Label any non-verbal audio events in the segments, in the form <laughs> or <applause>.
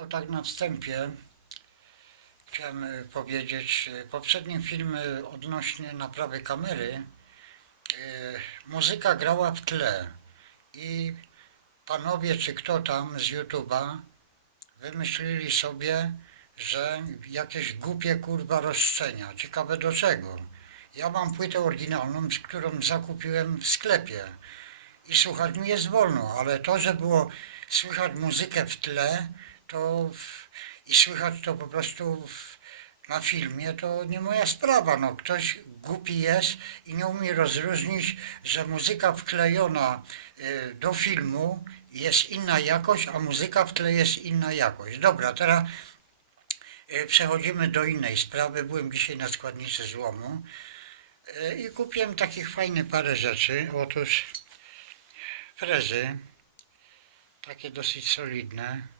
No tak na wstępie chciałem e, powiedzieć, e, poprzedni film odnośnie naprawy kamery, e, muzyka grała w tle i panowie czy kto tam z YouTube'a wymyślili sobie, że jakieś głupie kurwa roszczenia. Ciekawe do czego. Ja mam płytę oryginalną, którą zakupiłem w sklepie i słuchać mi jest wolno, ale to, że było słychać muzykę w tle, to i słychać to po prostu na filmie, to nie moja sprawa. No, ktoś głupi jest i nie umie rozróżnić, że muzyka wklejona y, do filmu jest inna jakość, a muzyka w tle jest inna jakość. Dobra, teraz y, przechodzimy do innej sprawy. Byłem dzisiaj na składnicy złomu y, i kupiłem takich fajnych parę rzeczy. Otóż frezy, takie dosyć solidne.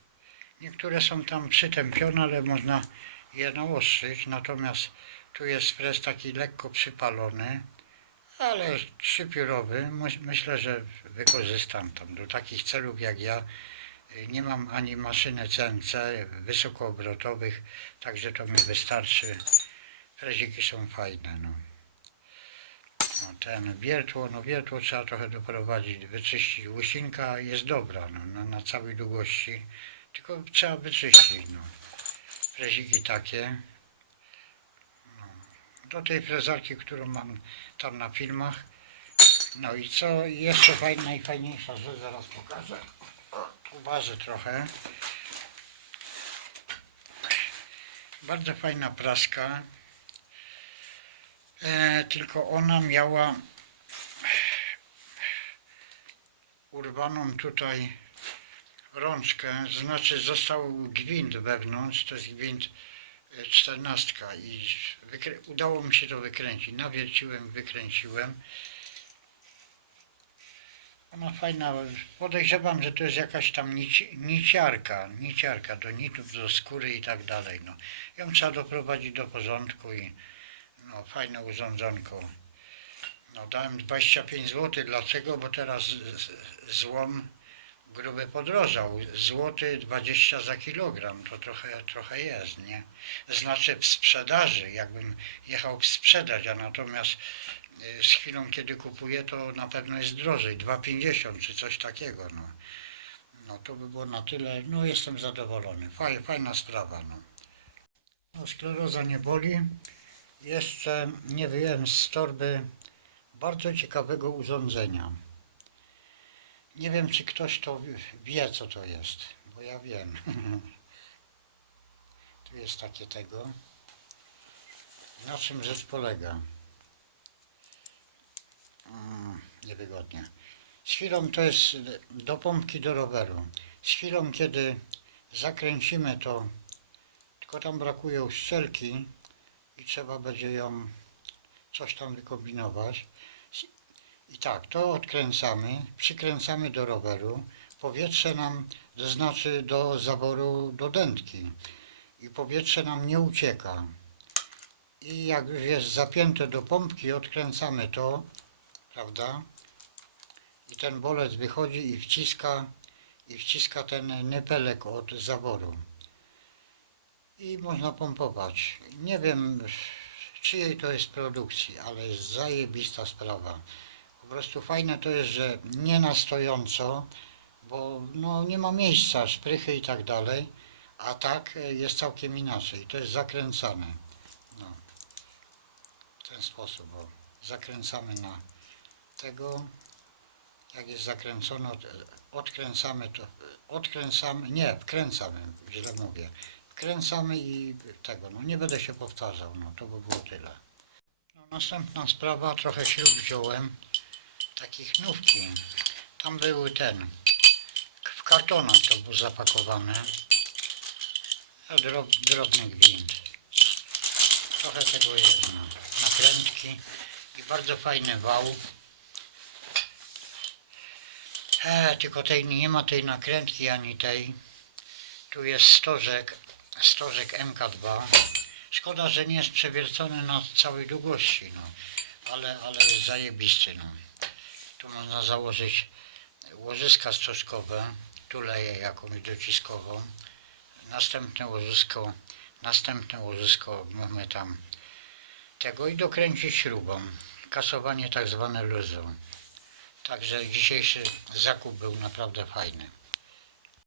Niektóre są tam przytępione, ale można je naostrzyć. Natomiast tu jest frez taki lekko przypalony, ale trzypiórowy. Myślę, że wykorzystam tam do takich celów jak ja. Y, Nie mam ani maszyny CNC wysokoobrotowych, także to mi wystarczy. Freziki są fajne. No. No, ten wiertło, no wiertło trzeba trochę doprowadzić, wyczyścić. Łysinka jest dobra no, na, na całej długości, tylko trzeba wyczyścić. No. Freziki takie. No. Do tej frezarki, którą mam tam na filmach. No i co jeszcze fajna, najfajniejsza rzecz, zaraz pokażę. Waży trochę. Bardzo fajna praska. E, tylko ona miała urwaną tutaj rączkę, znaczy został gwint wewnątrz, to jest gwint e, czternastka i udało mi się to wykręcić. Nawierciłem, wykręciłem. Ona fajna, podejrzewam, że to jest jakaś tam nici, niciarka, niciarka do nitów, do skóry i tak dalej. No. Ją trzeba doprowadzić do porządku i no, fajne urządzonko. No, dałem 25 zł. Dlaczego? Bo teraz złom gruby podrożał. Złoty 20 za kilogram. To trochę, trochę jest, nie? Znaczy w sprzedaży, jakbym jechał sprzedać, a natomiast y, z chwilą, kiedy kupuję, to na pewno jest drożej. 2,50 czy coś takiego, no. No to by było na tyle. No jestem zadowolony. Faj, fajna sprawa, no. no. Skleroza nie boli. Jeszcze nie wyjąłem z torby bardzo ciekawego urządzenia. Nie wiem, czy ktoś to wie, co to jest, bo ja wiem. <laughs> tu jest takie tego. Na czym rzecz polega? Mm, niewygodnie. Z chwilą to jest do pompki do roweru. Z chwilą, kiedy zakręcimy to, tylko tam brakuje uszczelki, i trzeba będzie ją coś tam wykombinować. I tak, to odkręcamy, przykręcamy do roweru, powietrze nam, to znaczy do zaworu do dętki i powietrze nam nie ucieka. I jak już jest zapięte do pompki, odkręcamy to, prawda? I ten bolec wychodzi i wciska, i wciska ten nypelek od zaworu i można pompować. Nie wiem czyjej to jest produkcji, ale jest zajebista sprawa. Po prostu fajne to jest, że nie na stojąco, bo no, nie ma miejsca, szprychy i tak dalej, a tak e, jest całkiem inaczej. To jest zakręcane. No, w ten sposób, bo zakręcamy na tego, jak jest zakręcone, od- odkręcamy to, odkręcamy, nie, wkręcamy, źle mówię kręcamy i tego, no nie będę się powtarzał, no to by było tyle. No, następna sprawa, trochę śrub wziąłem, takich nówki. Tam były ten, w kartonach to było zapakowane, drob, drobny gwint. Trochę tego jest, no. nakrętki i bardzo fajny wał. E, tylko tej nie ma tej nakrętki ani tej. Tu jest stożek, stożek MK2. Szkoda, że nie jest przewiercony na całej długości, no. Ale, ale jest zajebisty, no. Można założyć łożyska stożkowe. Tu leję jakąś dociskową następne łożysko, następne łożysko, mówmy tam tego i dokręcić śrubą. Kasowanie tak zwane luzą. Także dzisiejszy zakup był naprawdę fajny.